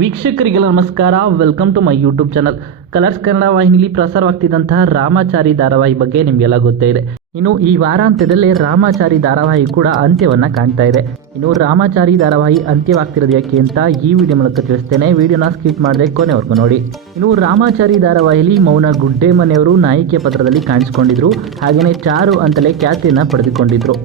ವೀಕ್ಷಕರಿಗೆಲ್ಲ ನಮಸ್ಕಾರ. Welcome to my YouTube channel Colors Kannada ವಾಹಿನಿಲಿ ಪ್ರಸಾರವಾಗ್ತಿದ್ದಂತಹ ರಾಮಾಚಾರಿ ಧಾರಾವಾಹಿ ಬಗ್ಗೆ ನಿಮಗೆಲ್ಲ ಗೊತ್ತೇ ಇದೆ. ಇನ್ನು ಈ ವಾರಾಂತ್ಯದಲ್ಲೇ ರಾಮಾಚಾರಿ ಧಾರಾವಾಹಿ ಕೂಡ ಅಂತ್ಯವನ್ನ ಕಾಣ್ತಾ ಇದೆ. ಇನ್ನು ರಾಮಾಚಾರಿ ಧಾರಾವಾಹಿ ಅಂತ್ಯವಾಗ್ತಿರೋದು ಯಾಕೆ ಅಂತ ಈ ವಿಡಿಯೋ ಮೂಲಕ ತಿಳಿಸ್ತೇನೆ. ವಿಡಿಯೋನ ಸ್ಕಿಪ್ ಮಾಡದೆ ಕೊನೆವರೆಗೂ ನೋಡಿ. ಇನ್ನು ರಾಮಾಚಾರಿ ಧಾರಾವಾಹಿಲಿ ಮೌನ ಗುಡ್ಡೆ ಮನೆಯವರು ನಾಯಕಿಯ ಪತ್ರದಲ್ಲಿ ಕಾಣಿಸಿಕೊಂಡಿದ್ರು. ಹಾಗೆಯೇ ಚಾರು ಅಂತಲೇ ಖ್ಯಾತಿಯನ್ನ ಪಡೆದುಕೊಂಡಿದ್ರು.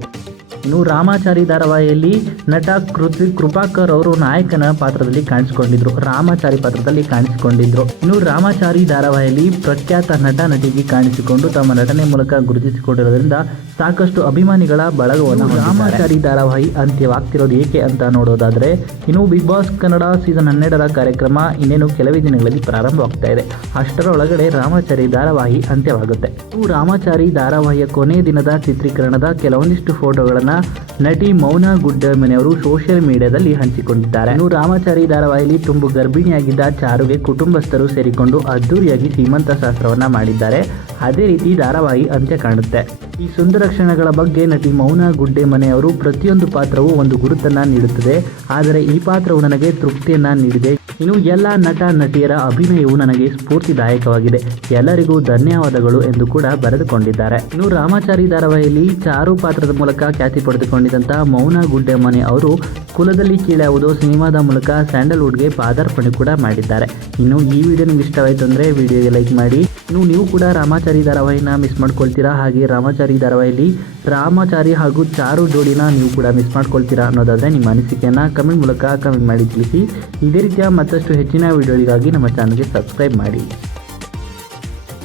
ಇನ್ನು ರಾಮಾಚಾರಿ ಧಾರಾವಾಹಿಯಲ್ಲಿ ನಟ ಕೃತಿ ಕೃಪಾಕರ್ ಅವರು ನಾಯಕನ ಪಾತ್ರದಲ್ಲಿ ಕಾಣಿಸಿಕೊಂಡಿದ್ರು. ರಾಮಾಚಾರಿ ಪಾತ್ರದಲ್ಲಿ ಕಾಣಿಸಿಕೊಂಡಿದ್ರು. ಇನ್ನು ರಾಮಾಚಾರಿ ಧಾರಾವಾಹಿಯಲ್ಲಿ ಪ್ರಖ್ಯಾತ ನಟ ನಟಿಗೆ ಕಾಣಿಸಿಕೊಂಡು ತಮ್ಮ ನಟನೆ ಮೂಲಕ ಗುರುತಿಸಿಕೊಂಡಿರೋದ್ರಿಂದ ಸಾಕಷ್ಟು ಅಭಿಮಾನಿಗಳ ಬಳಗವನ್ನು ರಾಮಾಚಾರಿ ಧಾರಾವಾಹಿ ಅಂತ್ಯವಾಗ್ತಿರೋದು ಏಕೆ ಅಂತ ನೋಡೋದಾದ್ರೆ ಇನ್ನು ಬಿಗ್ ಬಾಸ್ ಕನ್ನಡ ಸೀಸನ್ ಹನ್ನೆರಡರ ಕಾರ್ಯಕ್ರಮ ಇನ್ನೇನು ಕೆಲವೇ ದಿನಗಳಲ್ಲಿ ಪ್ರಾರಂಭವಾಗ್ತಾ ಇದೆ. ಅಷ್ಟರೊಳಗಡೆ ರಾಮಾಚಾರಿ ಧಾರಾವಾಹಿ ಅಂತ್ಯವಾಗುತ್ತೆ. ಇನ್ನು ರಾಮಾಚಾರಿ ಧಾರಾವಾಹಿಯ ಕೊನೆಯ ದಿನದ ಚಿತ್ರೀಕರಣದ ಕೆಲವೊಂದಿಷ್ಟು ಫೋಟೋಗಳನ್ನ ನಟಿ ಮೌನ ಗುಡ್ಡಮನೆಯವರು ಸೋಷಿಯಲ್ ಮೀಡಿಯಾದಲ್ಲಿ ಹಂಚಿಕೊಂಡಿದ್ದಾರೆ. ಇನ್ನು ರಾಮಾಚಾರಿ ಧಾರಾವಾಹಿಯಲ್ಲಿ ತುಂಬು ಗರ್ಭಿಣಿಯಾಗಿದ್ದ ಚಾರುಗೆ ಕುಟುಂಬಸ್ಥರು ಸೇರಿಕೊಂಡು ಅದ್ದೂರಿಯಾಗಿ ಸೀಮಂತ ಶಾಸ್ತ್ರವನ್ನ ಮಾಡಿದ್ದಾರೆ. ಅದೇ ರೀತಿ ಧಾರಾವಾಹಿ ಅಂತ್ಯ ಕಾಣುತ್ತೆ. ಈ ಸುಂದರ ಕ್ಷಣಗಳ ಬಗ್ಗೆ ನಟಿ ಮೌನ ಗುಡ್ಡೆ ಮನೆಯವರು ಪ್ರತಿಯೊಂದು ಪಾತ್ರವೂ ಒಂದು ಗುರುತನ್ನ ನೀಡುತ್ತದೆ. ಆದರೆ ಈ ಪಾತ್ರವು ನನಗೆ ತೃಪ್ತಿಯನ್ನ ನೀಡಿದೆ. ಇನ್ನು ಎಲ್ಲ ನಟ, ನಟಿಯರ ಅಭಿನಯವು ನನಗೆ ಸ್ಫೂರ್ತಿದಾಯಕವಾಗಿದೆ. ಎಲ್ಲರಿಗೂ ಧನ್ಯವಾದಗಳು ಎಂದು ಕೂಡ ಬರೆದುಕೊಂಡಿದ್ದಾರೆ. ಇನ್ನು ರಾಮಾಚಾರಿ ಧಾರಾವಾಹಿಯಲ್ಲಿ ಚಾರು ಪಾತ್ರದ ಮೂಲಕ ಖ್ಯಾತಿ ಪಡೆದುಕೊಂಡಿದ್ದಂತಹ ಮೌನ ಗುಡ್ಡೆ ಮನೆ ಅವರು ಕುಲದಲ್ಲಿ ಕೀಳಾವುದು ಸಿನಿಮಾದ ಮೂಲಕ ಸ್ಯಾಂಡಲ್ವುಡ್ಗೆ ಪಾದಾರ್ಪಣೆ ಕೂಡ ಮಾಡಿದ್ದಾರೆ. ಇನ್ನು ಈ ವಿಡಿಯೋ ನಿಮ್ಗೆ ಇಷ್ಟವಾಯಿತು ಅಂದರೆ ವಿಡಿಯೋಗೆ ಲೈಕ್ ಮಾಡಿ. ಇನ್ನು ನೀವು ಕೂಡ ರಾಮಾಚಾರಿ ಧಾರಾವಾಹಿನ ಮಿಸ್ ಮಾಡ್ಕೊಳ್ತೀರಾ? ಹಾಗೆ ರಾಮಾಚಾರಿ ಧಾರಾವಾಹಿಯಲ್ಲಿ ರಾಮಾಚಾರಿ ಹಾಗೂ ಚಾರು ಜೋಡಿನ ನೀವು ಕೂಡ ಮಿಸ್ ಮಾಡ್ಕೊಳ್ತೀರಾ ಅನ್ನೋದಾದರೆ ನಿಮ್ಮ ಅನಿಸಿಕೆಯನ್ನು ಕಮೆಂಟ್ ಮೂಲಕ ಕಮೆಂಟ್ ಮಾಡಿ ತಿಳಿಸಿ. ಇದೇ ರೀತಿಯ ಮತ್ತಷ್ಟು ಹೆಚ್ಚಿನ ವಿಡಿಯೋಗಾಗಿ ನಮ್ಮ ಚಾನಲ್ಗೆ ಸಬ್ಸ್ಕ್ರೈಬ್ ಮಾಡಿ.